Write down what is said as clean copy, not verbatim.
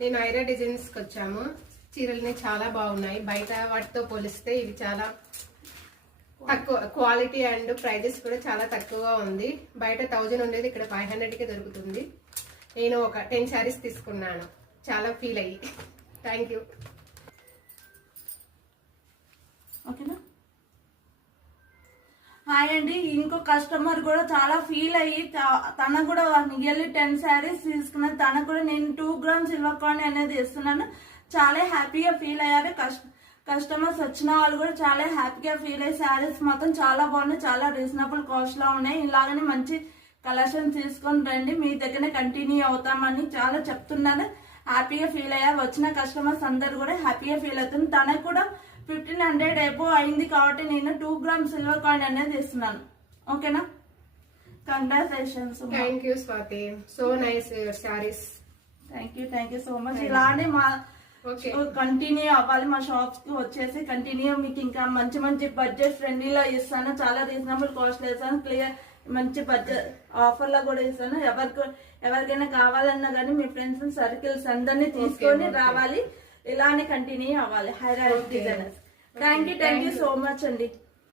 నేను ఐరా డిజైన్స్కి వచ్చాము. చీరలని చాలా బాగున్నాయి. బయట వాటితో పోలిస్తే ఇవి చాలా తక్కువ క్వాలిటీ అండ్ ప్రైజెస్ కూడా చాలా తక్కువగా ఉంది. బయట 1000 ఉండేది ఇక్కడ 500కే దొరుకుతుంది. నేను ఒక 10 శారీస్ తీసుకున్నాను. చాలా ఫీల్ అయ్యి థ్యాంక్ యూ. ఓకేనా. హాయ్ అండి. ఇంకో కస్టమర్ కూడా చాలా ఫీల్ అయ్యి తనకు కూడా నియర్లీ 10 శారీస్ తీసుకున్నాను. తనకు కూడా నేను 2 గ్రామ్స్ సిల్వర్ కాయిన్ అనేది ఇస్తున్నాను. చాలా హ్యాపీగా ఫీల్ అయ్యారు. కస్టమర్స్ వచ్చిన వాళ్ళు కూడా చాలా హ్యాపీగా ఫీల్ అయ్యి శారీస్ మాత్రం చాలా బాగున్నాయి. చాలా రీజనబుల్ కాస్ట్ లో ఉన్నాయి. ఇలాగనే మంచి కలెక్షన్ తీసుకొని రండి. మీ దగ్గరనే కంటిన్యూ అవుతామని చాలా చెప్తున్నాను. హ్యాపీగా ఫీల్ అయ్యారు. వచ్చిన కస్టమర్స్ అందరు కూడా హ్యాపీగా ఫీల్ అవుతుంది. తనకు కూడా 1500 ఎబో అయింది కాబట్టి నేను 2 గ్రామ్స్ సిల్వర్ కాయిన్ అనేది ఇస్తున్నాను. ఓకేనా. Congratulations. Thank you Swathi. So nice your saris. Thank you so much. ఇలానే మా కంటిన్యూ అవ్వాలి. మా షాప్స్ కి వచ్చేసి కంటిన్యూ మీకు ఇంకా మంచి మంచి బడ్జెట్ ఫ్రెండ్లీలో ఇస్తాను. చాలా రీజనబుల్ కాస్ట్ లో ఇస్తాను. క్లియర్ మంచి బడ్జెట్ ఆఫర్ లో కూడా ఇస్తాను. ఎవరికైనా కావాలన్నా కానీ మీ ఫ్రెండ్స్ సర్కిల్స్ అందరినీ తీసుకొని రావాలి. ఇలానే కంటిన్యూ అవ్వాలి. High-rise designers. Thank you so much అండి.